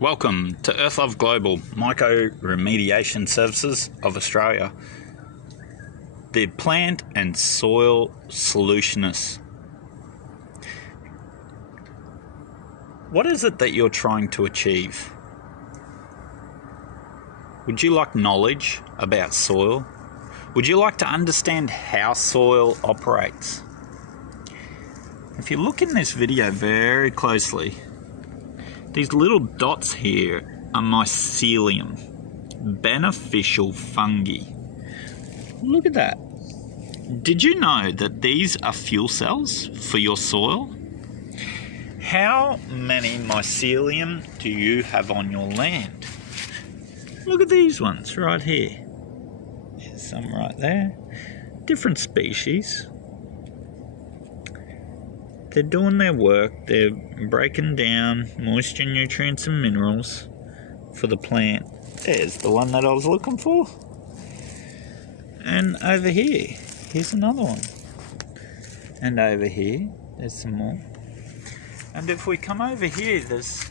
Welcome to Earthlove Global Mycoremediation Services of Australia, the plant and soil solutionist. What is it that you're trying to achieve? Would you like knowledge about soil? Would you like to understand how soil operates? If you look in this video very closely, these little dots here are mycelium, beneficial fungi. Look at that. Did you know that these are fuel cells for your soil? How many mycelium do you have on your land? Look at these ones right here. There's some right there. Different species. They're doing their work. They're breaking down moisture, nutrients and minerals for the plant. There's the one that I was looking for. And over here, here's another one. And over here, there's some more. And if we come over here, there's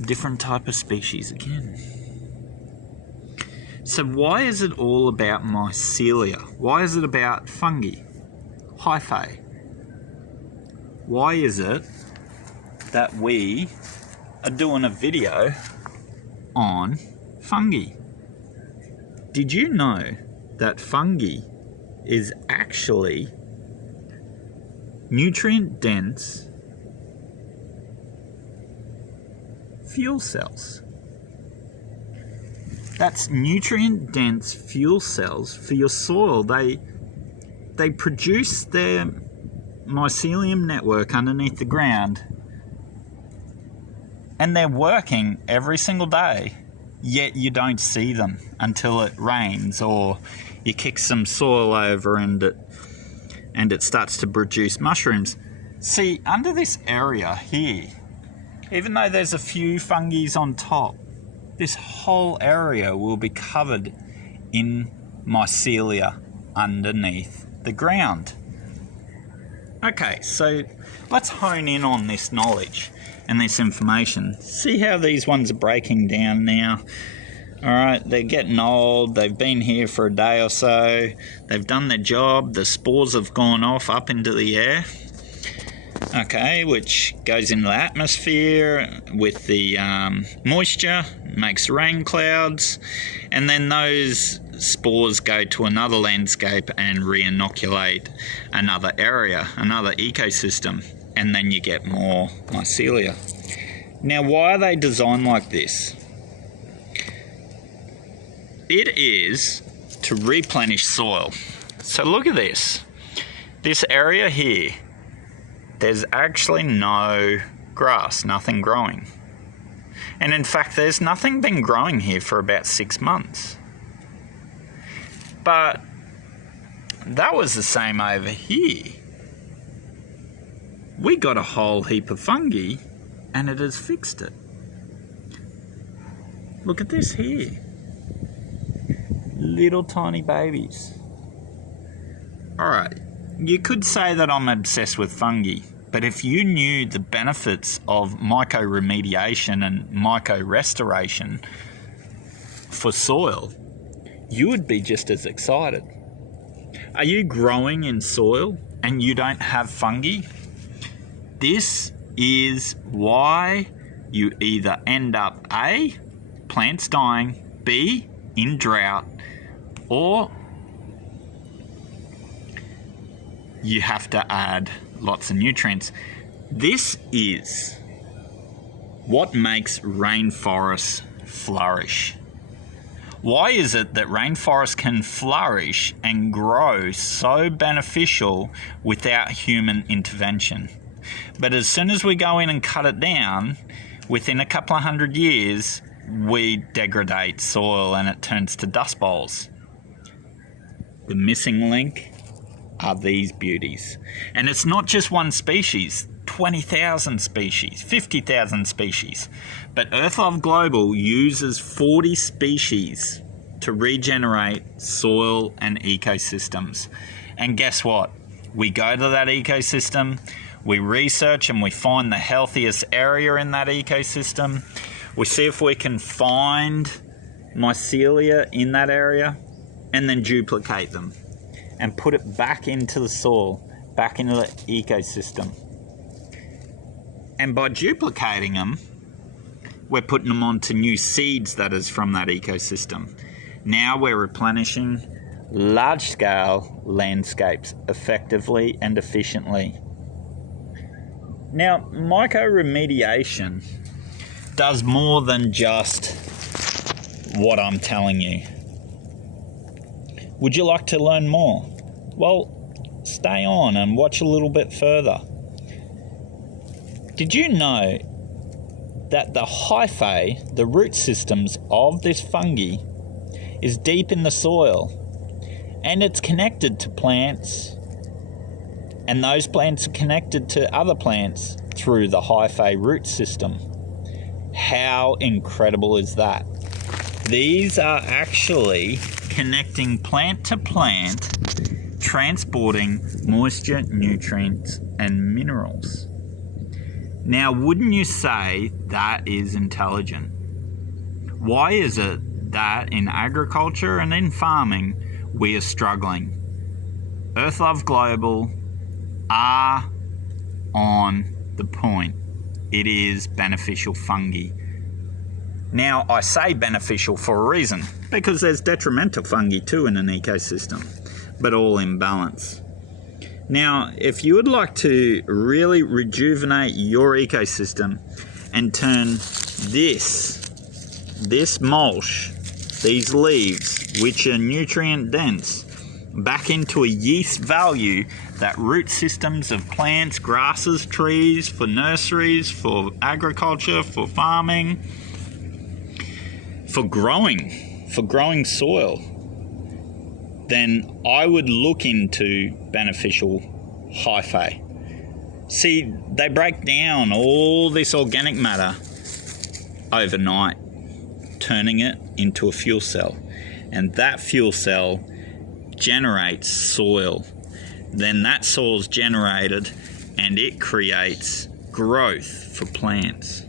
different type of species again. So why is it all about mycelia? Why is it about fungi? Hyphae? Why is it that we are doing a video on fungi? Did you know that fungi is actually nutrient-dense fuel cells? That's nutrient-dense fuel cells for your soil. They produce their mycelium network underneath the ground, and they're working every single day, yet you don't see them until it rains or you kick some soil over and it starts to produce mushrooms. See, under this area here, even though there's a few fungi on top, this whole area will be covered in mycelia underneath the ground. Okay, so let's hone in on this knowledge and this information. See how these ones are breaking down now? Alright, they're getting old, they've been here for a day or so, they've done their job, the spores have gone off up into the air. Okay, which goes into the atmosphere with the moisture, makes rain clouds, and then those spores go to another landscape and re-inoculate another area, another ecosystem, and then you get more mycelia. Now, why are they designed like this? It is to replenish soil. So look at this. This area here, there's actually no grass, nothing growing. And in fact, there's nothing been growing here for about 6 months. But that was the same over here. We got a whole heap of fungi and it has fixed it. Look at this here. Little tiny babies. Alright, you could say that I'm obsessed with fungi, but if you knew the benefits of mycoremediation and mycorestoration for soil, you would be just as excited. Are you growing in soil and you don't have fungi? This is why you either end up A, plants dying, B, in drought, or you have to add lots of nutrients. This is what makes rainforests flourish. Why is it that rainforests can flourish and grow so beneficial without human intervention? But as soon as we go in and cut it down, within a couple of 100 years, we degrade soil and it turns to dust bowls. The missing link are these beauties. And it's not just one species, 20,000 species, 50,000 species. But Earthlove Global uses 40 species to regenerate soil and ecosystems. And guess what? We go to that ecosystem, we research and we find the healthiest area in that ecosystem. We see if we can find mycelia in that area and then duplicate them and put it back into the soil, back into the ecosystem. And by duplicating them, we're putting them onto new seeds that is from that ecosystem. Now we're replenishing large-scale landscapes effectively and efficiently. Now, mycoremediation does more than just what I'm telling you. Would you like to learn more? Well, stay on and watch a little bit further. Did you know that the hyphae, the root systems of this fungi, is deep in the soil, and it's connected to plants, and those plants are connected to other plants through the hyphae root system? How incredible is that? These are actually connecting plant to plant, transporting moisture, nutrients, and minerals. Now, wouldn't you say that is intelligent? Why is it that in agriculture and in farming we are struggling? Earthlove Global are on the point. It is beneficial fungi. Now, I say beneficial for a reason, because there's detrimental fungi too in an ecosystem, but all in balance. Now, if you would like to really rejuvenate your ecosystem and turn this mulch, these leaves, which are nutrient dense, back into a yeast value that root systems of plants, grasses, trees, for nurseries, for agriculture, for farming, for growing soil, then I would look into beneficial hyphae. See, they break down all this organic matter overnight, turning it into a fuel cell. And that fuel cell generates soil. Then that soil is generated and it creates growth for plants.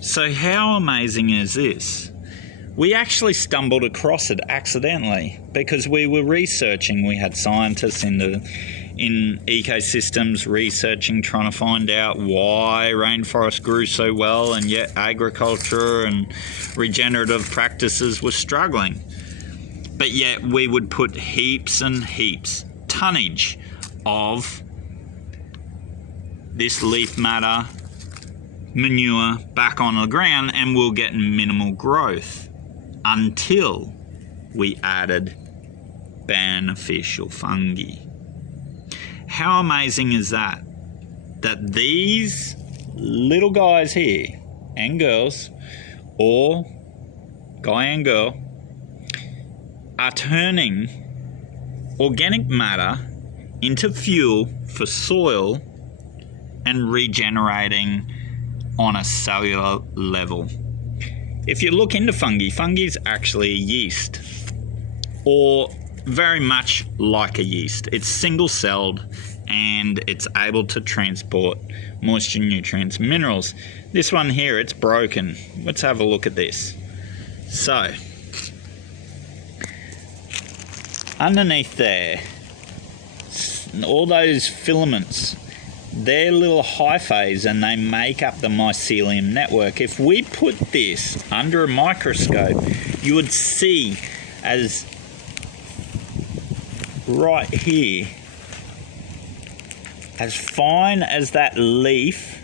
So how amazing is this? We actually stumbled across it accidentally because we were researching. We had scientists in ecosystems researching, trying to find out why rainforest grew so well and yet agriculture and regenerative practices were struggling. But yet we would put heaps and heaps, tonnage of this leaf matter, manure back on the ground, and we'll get minimal growth until we added beneficial fungi. How amazing is that? That these little guys here and girls, or guy and girl, are turning organic matter into fuel for soil and regenerating on a cellular level. If you look into fungi, fungi is actually a yeast, or very much like a yeast. It's single-celled and it's able to transport moisture, nutrients, minerals. This one here, it's broken. Let's have a look at this. So, underneath there, all those filaments, they're little hyphae and they make up the mycelium network. If we put this under a microscope, you would see as right here, as fine as that leaf,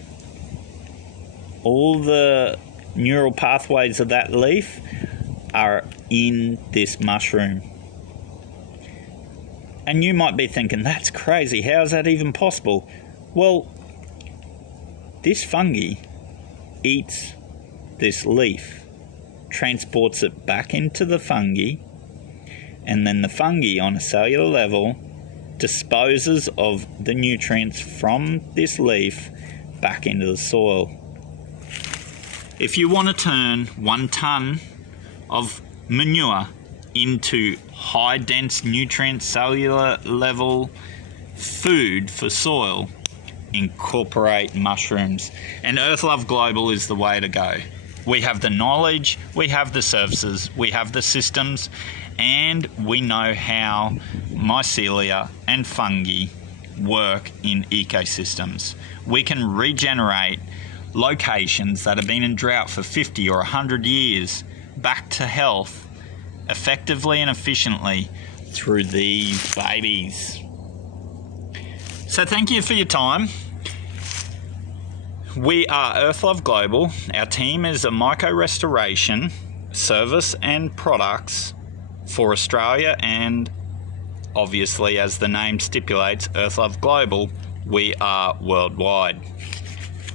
all the neural pathways of that leaf are in this mushroom. And you might be thinking, that's crazy, how is that even possible? Well, this fungi eats this leaf, transports it back into the fungi, and then the fungi on a cellular level disposes of the nutrients from this leaf back into the soil. If you want to turn 1 ton of manure into high dense nutrient cellular level food for soil, incorporate mushrooms, and Earthlove Global is the way to go. We have the knowledge, we have the services, we have the systems, and we know how mycelia and fungi work in ecosystems. We can regenerate locations that have been in drought for 50 or 100 years back to health effectively and efficiently through these babies. So thank you for your time. We are Earthlove Global. Our team is a mycorestoration service and products for Australia, and obviously, as the name stipulates, Earthlove Global, we are worldwide.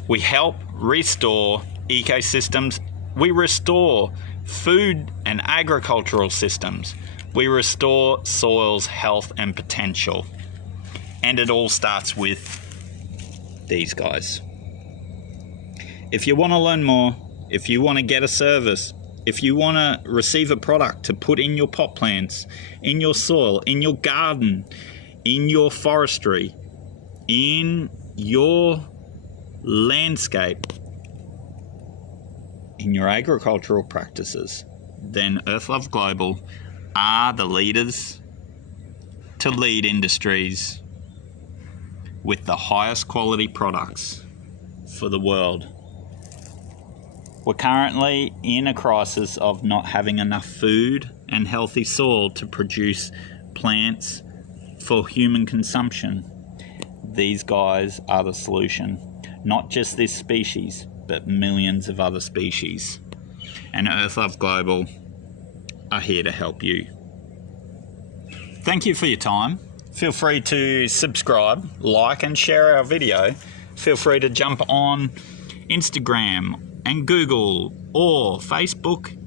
We help restore ecosystems. We restore food and agricultural systems. We restore soil's health and potential. And it all starts with these guys. If you want to learn more, if you want to get a service, if you want to receive a product to put in your pot plants, in your soil, in your garden, in your forestry, in your landscape, in your agricultural practices, then Earthlove Global are the leaders to lead industries with the highest quality products for the world. We're currently in a crisis of not having enough food and healthy soil to produce plants for human consumption. These guys are the solution. Not just this species, but millions of other species. And Earthlove Global are here to help you. Thank you for your time. Feel free to subscribe, like and share our video. Feel free to jump on Instagram and Google or Facebook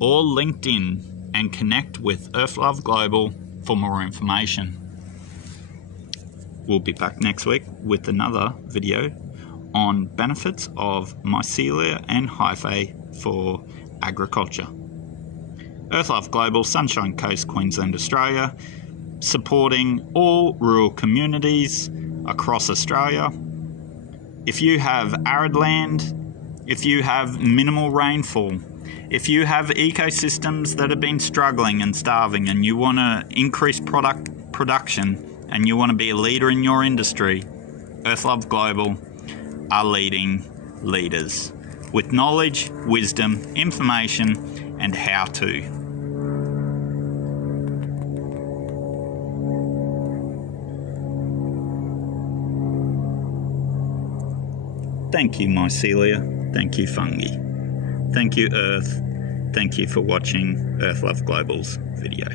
or LinkedIn and connect with Earthlove Global for more information. We'll be back next week with another video on benefits of mycelia and hyphae for agriculture. Earthlove Global, Sunshine Coast, Queensland, Australia, supporting all rural communities across Australia. If you have arid land, if you have minimal rainfall, if you have ecosystems that have been struggling and starving and you want to increase production and you want to be a leader in your industry, Earthlove Global are leading leaders with knowledge, wisdom, information and how to. Thank you, mycelia. Thank you, fungi. Thank you, Earth. Thank you for watching Earthlove Global's video.